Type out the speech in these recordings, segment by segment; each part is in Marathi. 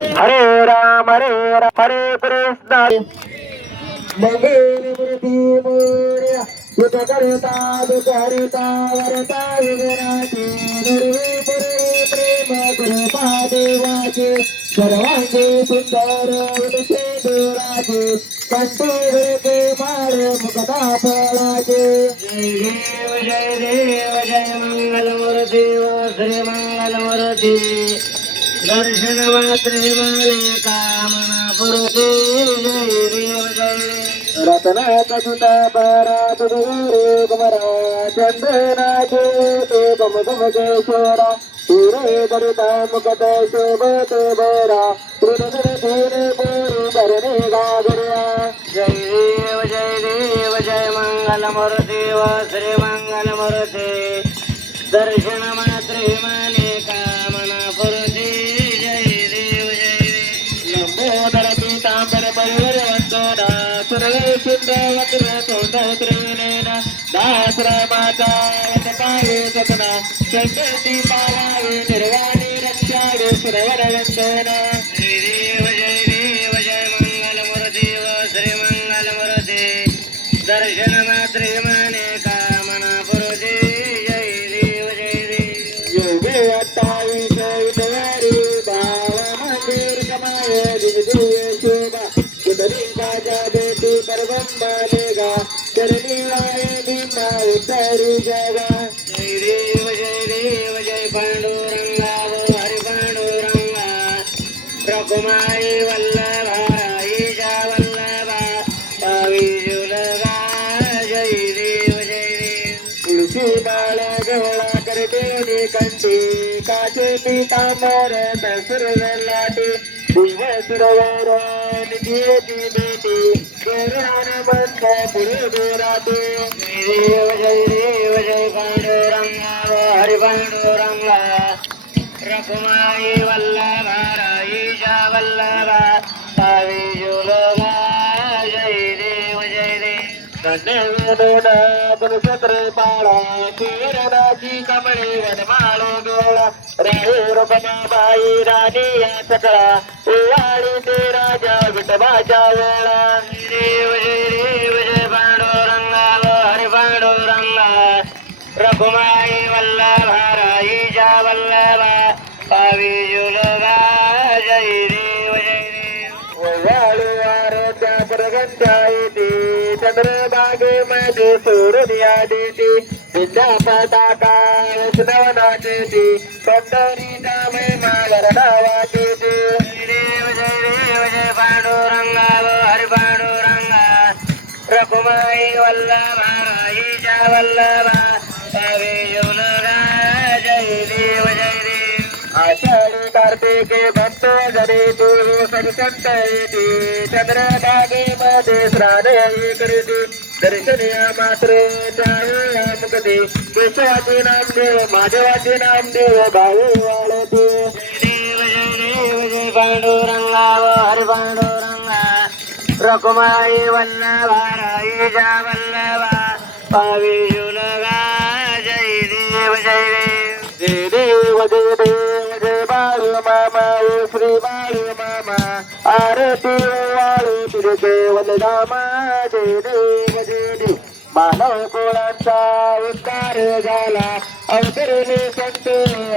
हरे राम हरे कृष्ण मंगलमूर्ती मोरया सुख करता दुख हरिता वरता विघ्नाची निर्वे पुरे प्रेम कृपा देवाचे सर्वांगे सुंदर उलसे देवाचे कंठी विळके माळ मुखता फळाचे जय देव जय मंगलमूर्ती श्री मंगलमूर्ती दर्शन मात्रे माने कामना पुरते जय देव जय रत्नाचा सुता पारा तुझे कुमरा चंदनाचे ते गम गम केशोरा हिरे दरिता मुकट शोभत बरा हृदय धीरे बोरी भरणे गागर्या जय देव जय मंगलमूर्ती व श्री मंगलमूर्ती दर्शन मात्रे माने कामना पुरते दासरामाचा पावे सपना संकटी पावावे निर्वाणी रक्षावे सुरवर वंदना जय देव जय मंगलमूर्ती व श्री मंगलमूर्ती दर्शन मात्रे माने कामना पुरते जय देव योगे अट्टावीस विधवारी भाव मंदिर कमाय दिव्य शोभा कुदलिंगाच्या बेटी परगम मालेगा चरणी वाळे भीमा उतरी जगा जय देव जय पांडुरंगा व हरि पांडुरंगा रघुमाई वल्लभा ईजा वल्लभा पावी जुलगा जय देव तुळशी बाळ गवळा करते कंठी काचे पीतांबर दसर लाटे दिवसरवर निधी बेटी गरुडान बंद पुढे दोराते जय देव जय पांडुरंगा व हरि पांडुरंगा रघुमाई वल्लभा ईजा वल्लभा पावी जुलगा जय देव दंडविनोदा पुरुषत्र पाळा किरणाची कमळे वनमाळो डोळा राहे रुपमाबाई राणी या सकळा उवाळी ते राजा विठोबाच्या वेळा देव जय पांडुरंगा व हरि पांडुरंगा रघुमाई वल्लभा ईजा वल्लभा पावी जुलगा जय देव वव्वाळू आरोग्या प्रगंत्या येते चंद्रभागेमध्ये सोडून या देते विद्या पताका स्नवनाचे पंढरी नामे मालरडा वाचेते जय पांडुरंगा व हरि पांडुरंगा रघुमाई वल्लभा ईजा वल्लभा पावे जुलगा जय देव आषाढी कार्तिके भक्त जरे तू सत्संत येते चंद्रभागेमध्ये स्नान करते दर्शनिया मात्र चाहे मुकते केशवाचे नामदेव महादेवाचे नामदेव भाऊ वाळते जय जय पांडुरंगा व हरि पांडुरंगा रघुमाई वल्लभा ईजा वल्लभा पावी जुलगा जय देव जय देव जय बाळू मामा श्री बाळू मामा आरती वाळू तुझे वलधामा जय देव मानव कुळांचा उद्धार झाला अवतरले संत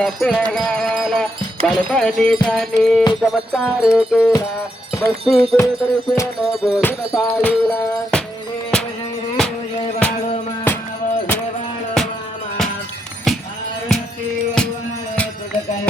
आपल्या गावाला बालपणी त्यांनी चमत्कार केला मस्ती दर्शन बोलून साळीला जय बाळू मामा व जय बाळू मामा आरती तुझं काय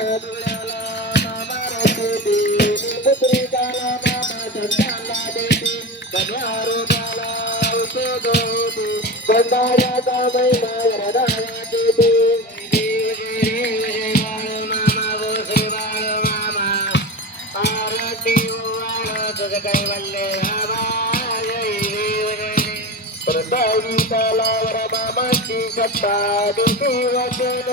दुबळ्याला मामा रचते पुत्रिकाला मामा संतानला देते कन्या रोगाला औषध होते गंधाऱ्याचा महिना वरदाना देते मामा गोसे बाळ मामा आरती ओवाळ तुझं कैवल्य प्रतावीतालावर मामाची सत्ता देशी वचन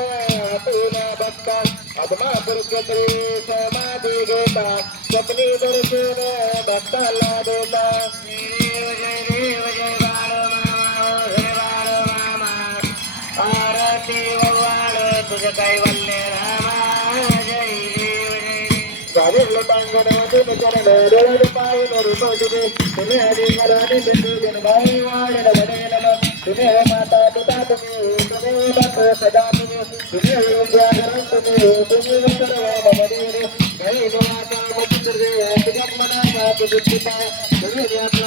तुला बघता आत्मापूर क्षेत्रे समाधी घेता स्वप्नी दर्शन भक्ताला देता जय देव जय बाळ मामा जय बाळ मामा आरती ओवाळ तुझं कैवल्य रामा जय देव चालेल पांगण चरण डोळ पाय रुपे तुम्ही अधिकाराने बिंदू जनबाई वाढ तुम्ही माता पिता तुम्ही भक्त सदा तुम्ही जागरण तुम्ही सर्व ममदेव काही देवाचा मचिंद्र मना दुःखिता तुम्ही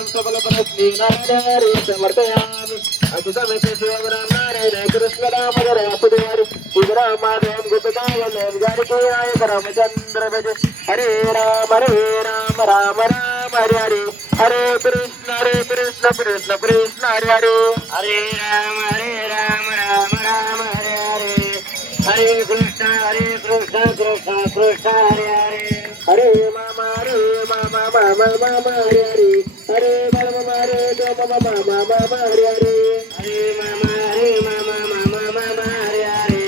सबल परस्मी नारायण समर्थयामि अच्युतमेव शिवराम नारायण कृष्ण दामोदर वासुदेव शिवराम माधव गोपकावल जानकी नायक रामचंद्र भज हरे राम राम राम हरे हरे हरे कृष्ण कृष्ण कृष्ण हरे हरे हरे राम राम हरे हरे हरे कृष्ण कृष्ण कृष्ण हरे हरे हरे मामा मामा हरे हरे हरे मामा मामा हरे हरे हरे मामा मामा हरे हरे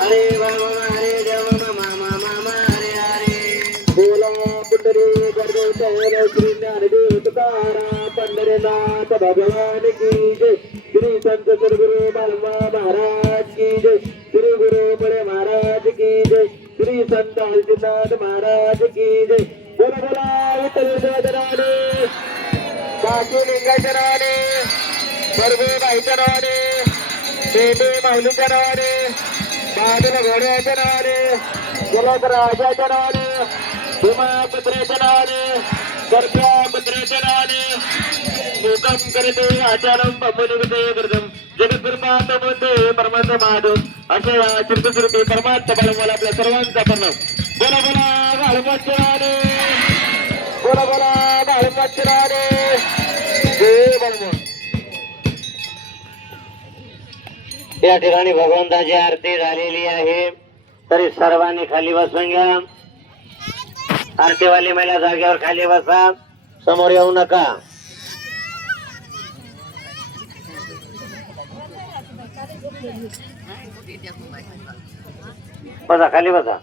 हरे मामा मामा हरे हरे बोला पुंडरी गर्भ श्री ज्ञानदेव तुकाराम पंढरीनाथ भगवान की जय श्री संत सद्गुरु बालमा महाराज की जय श्री गुरु बड़े महाराज की जय श्री संत हरिनाथ महाराज की जय बोला बोला विठ्ठल सदराने काशी लिंगाच्या नावाने सर्वे बाईच्या नावाने बेटे माऊलीच्या नावाने बादल घोड्याच्या नावाने जलद राजाच्या नावाने भीमापुत्राच्या नावाने सर्प्या पुत्राच्या नावाने लोकम करते आचारम पमुनिविते कृतम जगद्गुरुपातमध्ये परमात्मा महादेव अशा या चिरतस्वरूपी परमात्मा बाळमाला आपल्या सर्वांचा प्रणाम बोला बोला बाळमाचराने बोला बोला बाळमाचराने जय बाळमा या ठिकाणी भगवंताची आरती झालेली आहे तरी सर्वांनी खाली बसून घ्या आरतीवाली महिला जागेवर खाली बसा समोर येऊ नका बसा खाली बसा